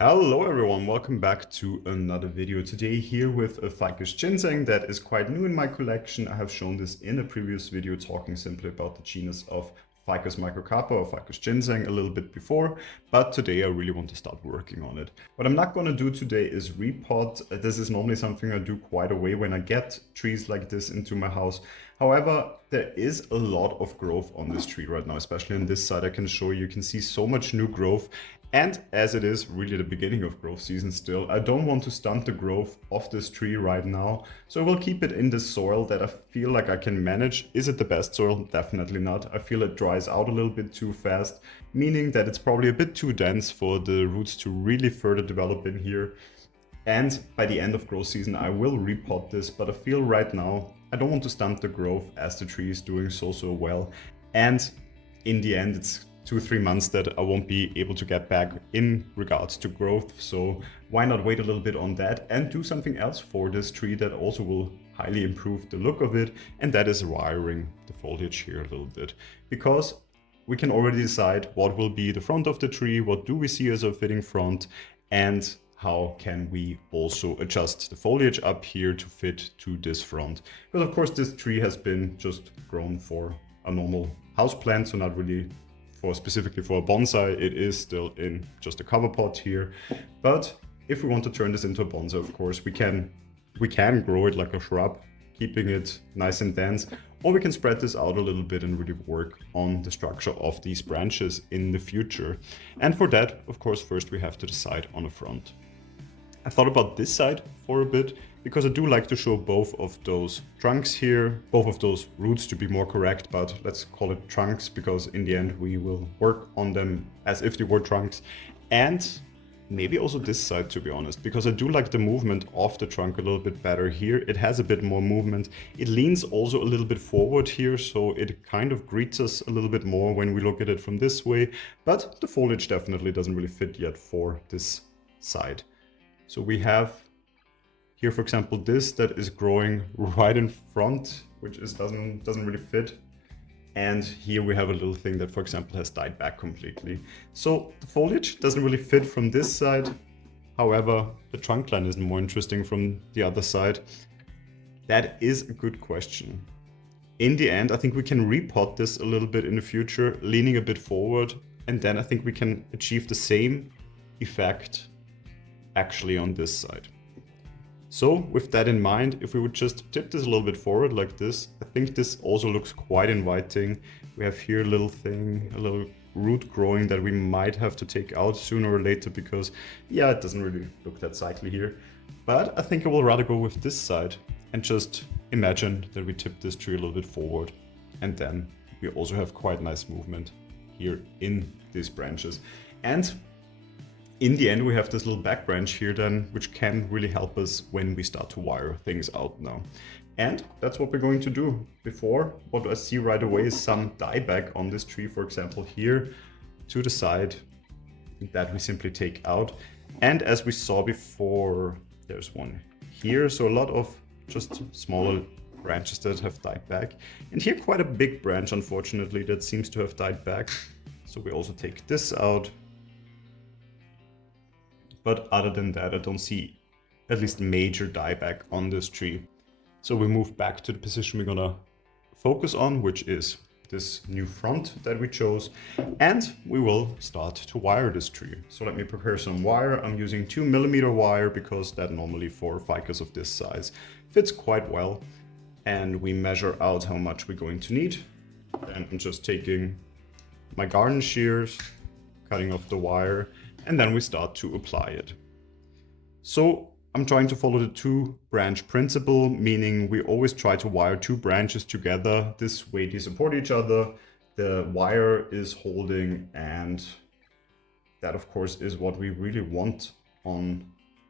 Hello everyone, welcome back to another video. Today here with a Ficus ginseng that is quite new in my collection. I have shown this in a previous video talking simply about the genus of Ficus Microcarpa or Ficus ginseng a little bit before, but today I really want to start working on it. What I'm not going to do today is repot. This is normally something I do quite a way when I get trees like this into my house. However, there is a lot of growth on this tree right now, especially on this side. I can show you can see so much new growth. And as it is really the beginning of growth season still, I don't want to stunt the growth of this tree right now. So I will keep it in the soil that I feel like I can manage. Is it the best soil? Definitely not. I feel it dries out a little bit too fast, meaning that it's probably a bit too dense for the roots to really further develop in here. And by the end of growth season, I will repot this, but I feel right now I don't want to stunt the growth as the tree is doing so well. And in the end, it's 2-3 months that I won't be able to get back in regards to growth. So why not wait a little bit on that and do something else for this tree that also will highly improve the look of it. And that is wiring the foliage here a little bit, because we can already decide what will be the front of the tree, what do we see as a fitting front, and how can we also adjust the foliage up here to fit to this front. Because of course this tree has been just grown for a normal house plant, so not really specifically for a bonsai. It is still in just a cover pot here. But if we want to turn this into a bonsai, of course, we can grow it like a shrub, keeping it nice and dense, or we can spread this out a little bit and really work on the structure of these branches in the future. And for that, of course, first we have to decide on a front. I thought about this side for a bit, because I do like to show both of those trunks here, both of those roots to be more correct, but let's call it trunks because in the end we will work on them as if they were trunks. And maybe also this side, to be honest, because I do like the movement of the trunk a little bit better here. It has a bit more movement. It leans also a little bit forward here, so it kind of greets us a little bit more when we look at it from this way, but the foliage definitely doesn't really fit yet for this side. So we have here, for example, this that is growing right in front, which doesn't really fit. And here we have a little thing that, for example, has died back completely. So the foliage doesn't really fit from this side. However, the trunk line is more interesting from the other side. That is a good question. In the end, I think we can repot this a little bit in the future, leaning a bit forward. And then I think we can achieve the same effect actually on this side. So with that in mind, if we would just tip this a little bit forward like this, I think this also looks quite inviting. We have here a little thing, a little root growing that we might have to take out sooner or later because, yeah, it doesn't really look that sightly here. But I think I will rather go with this side and just imagine that we tip this tree a little bit forward. And then we also have quite nice movement here in these branches. And in the end, we have this little back branch here then, which can really help us when we start to wire things out now. And that's what we're going to do. Before, what I see right away is some dieback on this tree, for example, here to the side that we simply take out. And as we saw before, there's one here. So a lot of just smaller branches that have died back. And here quite a big branch, unfortunately, that seems to have died back. So we also take this out. But other than that, I don't see at least major dieback on this tree. So we move back to the position we're gonna focus on, which is this new front that we chose. And we will start to wire this tree. So let me prepare some wire. I'm using 2mm wire because that normally for ficus of this size fits quite well. And we measure out how much we're going to need. And I'm just taking my garden shears, cutting off the wire, and then we start to apply it. So I'm trying to follow the 2-branch principle, meaning we always try to wire 2 branches together. This way they support each other. The wire is holding, and that of course is what we really want on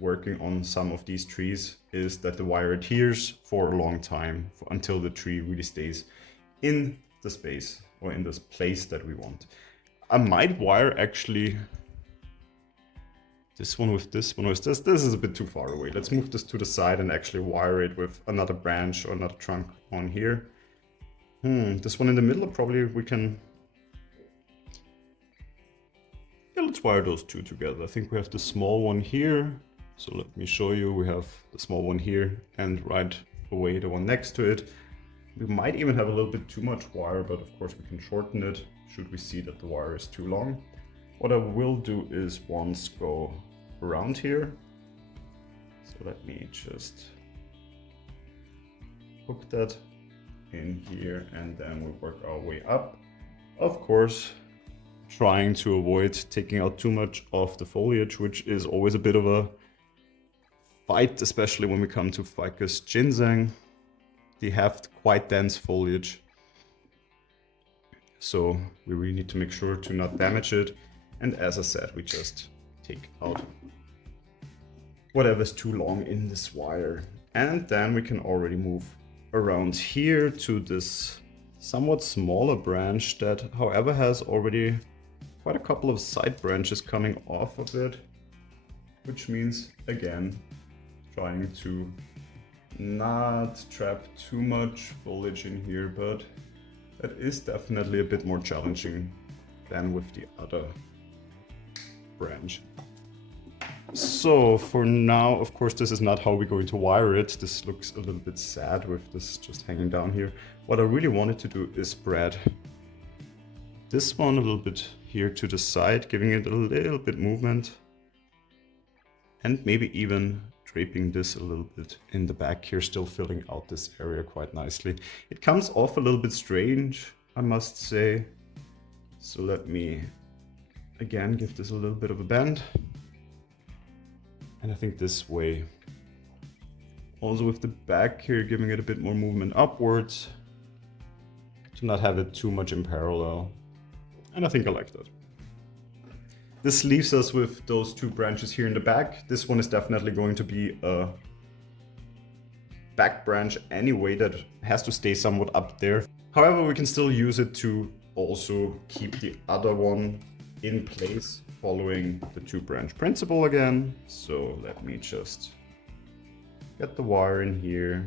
working on some of these trees, is that the wire adheres for a long time until the tree really stays in the space or in this place that we want. I might wire actually this one with this one with this. This is a bit too far away. Let's move this to the side and actually wire it with another branch or another trunk on here. This one in the middle, probably we can let's wire those two together. I think we have the small one here. So let me show you. We have the small one here and right away the one next to it. We might even have a little bit too much wire, but of course we can shorten it should we see that the wire is too long. What I will do is once go around here. So let me just hook that in here and then we work our way up. Of course, trying to avoid taking out too much of the foliage, which is always a bit of a fight, especially when we come to Ficus ginseng. They have quite dense foliage, so we really need to make sure to not damage it. And as I said, we just take out whatever's too long in this wire. And then we can already move around here to this somewhat smaller branch that, however, has already quite a couple of side branches coming off of it, which means, again, trying to not trap too much foliage in here, but that is definitely a bit more challenging than with the other branch. So for now, of course, this is not how we're going to wire it. This looks a little bit sad with this just hanging down here. What I really wanted to do is spread this one a little bit here to the side, giving it a little bit movement, and maybe even draping this a little bit in the back here, still filling out this area quite nicely. It comes off a little bit strange, I must say. So let me again give this a little bit of a bend. And I think this way, also with the back here, giving it a bit more movement upwards to not have it too much in parallel. And I think I like that. This leaves us with those two branches here in the back. This one is definitely going to be a back branch anyway that has to stay somewhat up there. However, we can still use it to also keep the other one in place, following the two branch principle again. So let me just get the wire in here,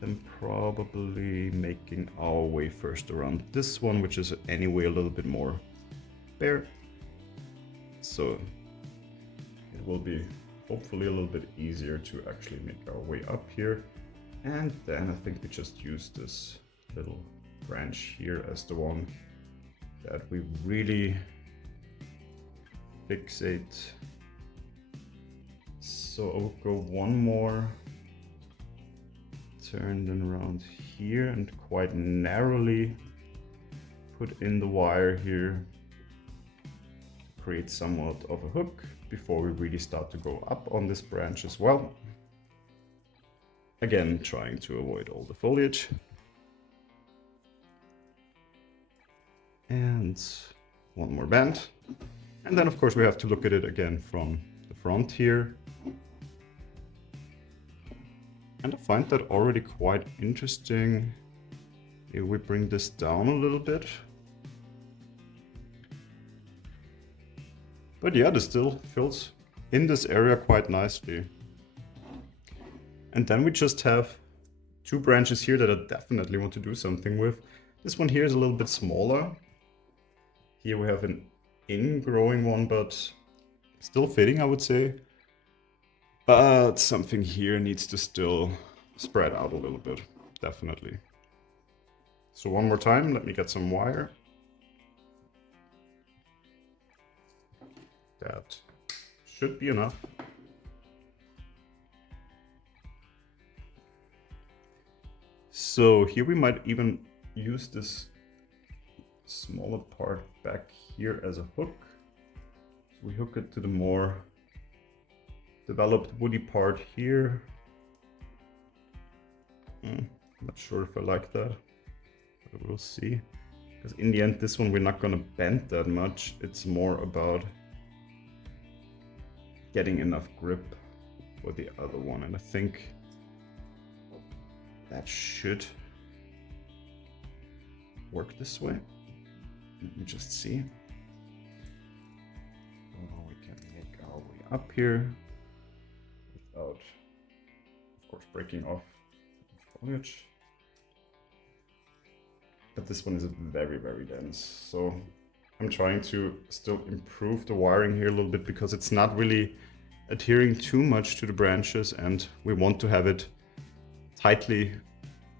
then probably making our way first around this one, which is anyway a little bit more bare. So it will be hopefully a little bit easier to actually make our way up here. And then I think we just use this little branch here as the one that we really fixate. So I'll go one more turn then around here and quite narrowly put in the wire here, create somewhat of a hook before we really start to go up on this branch as well. Again, trying to avoid all the foliage. And one more bend. And then of course we have to look at it again from the front here. And I find that already quite interesting. If we bring this down a little bit. But yeah, this still fills in this area quite nicely. And then we just have two branches here that I definitely want to do something with. This one here is a little bit smaller. Here we have an ingrowing one, but still fitting, I would say. But something here needs to still spread out a little bit, definitely. So one more time, let me get some wire. That should be enough. So here we might even use this smaller part back here as a hook. So we hook it to the more developed woody part here. Not sure if I like that, but we'll see. Because in the end, this one we're not going to bend that much. It's more about getting enough grip for the other one, and I think that should work this way. Let me just see. Oh, we can make our way up here without, of course, breaking off the foliage. But this one is very, very dense, so I'm trying to still improve the wiring here a little bit because it's not really adhering too much to the branches, and we want to have it tightly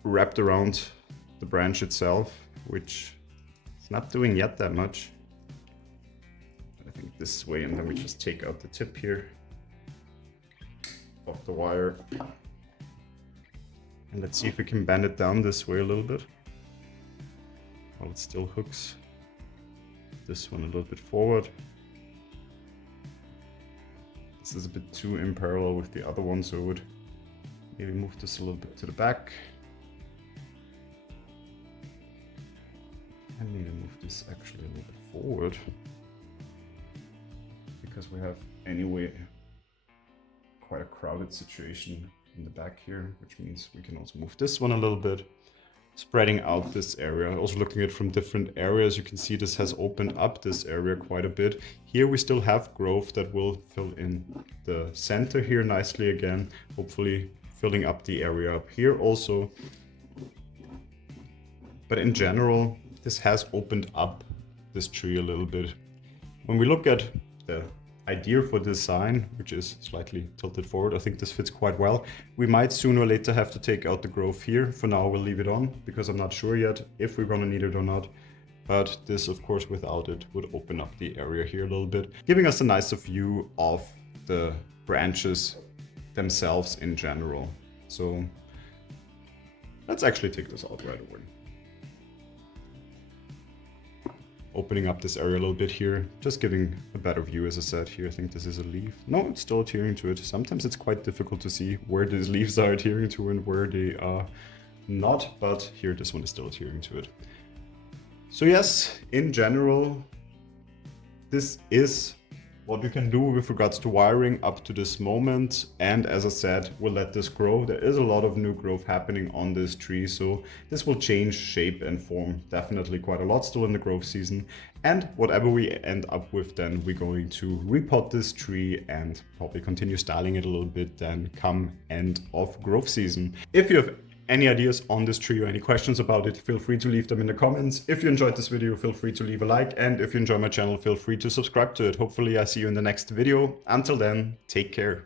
wrapped around the branch itself, which it's not doing yet that much. I think this way, and then we just take out the tip here of the wire. And let's see if we can bend it down this way a little bit. While it still hooks this one a little bit forward. This is a bit too in parallel with the other one, so I would maybe move this a little bit to the back. I need to move this actually a little bit forward, because we have anyway quite a crowded situation in the back here, which means we can also move this one a little bit, spreading out this area. Also looking at it from different areas, you can see this has opened up this area quite a bit. Here we still have growth that will fill in the center here nicely again, hopefully filling up the area up here also. But in general, this has opened up this tree a little bit. When we look at the idea for design, which is slightly tilted forward, I think this fits quite well. We might sooner or later have to take out the growth here. For now, we'll leave it on because I'm not sure yet if we're gonna need it or not. But this, of course, without it would open up the area here a little bit, giving us a nicer view of the branches themselves in general. So let's actually take this out right away. Opening up this area a little bit here, just giving a better view. As I said here, I think this is a leaf. No, it's still adhering to it. Sometimes it's quite difficult to see where these leaves are adhering to and where they are not, but here this one is still adhering to it. So yes, in general, this is what you can do with regards to wiring up to this moment. And as I said, we'll let this grow. There is a lot of new growth happening on this tree, so this will change shape and form definitely quite a lot still in the growth season. And whatever we end up with, then we're going to repot this tree and probably continue styling it a little bit then come end of growth season. If you have any ideas on this tree or any questions about it, feel free to leave them in the comments. If you enjoyed this video, feel free to leave a like, and if you enjoy my channel, feel free to subscribe to it. Hopefully I see you in the next video. Until then, take care.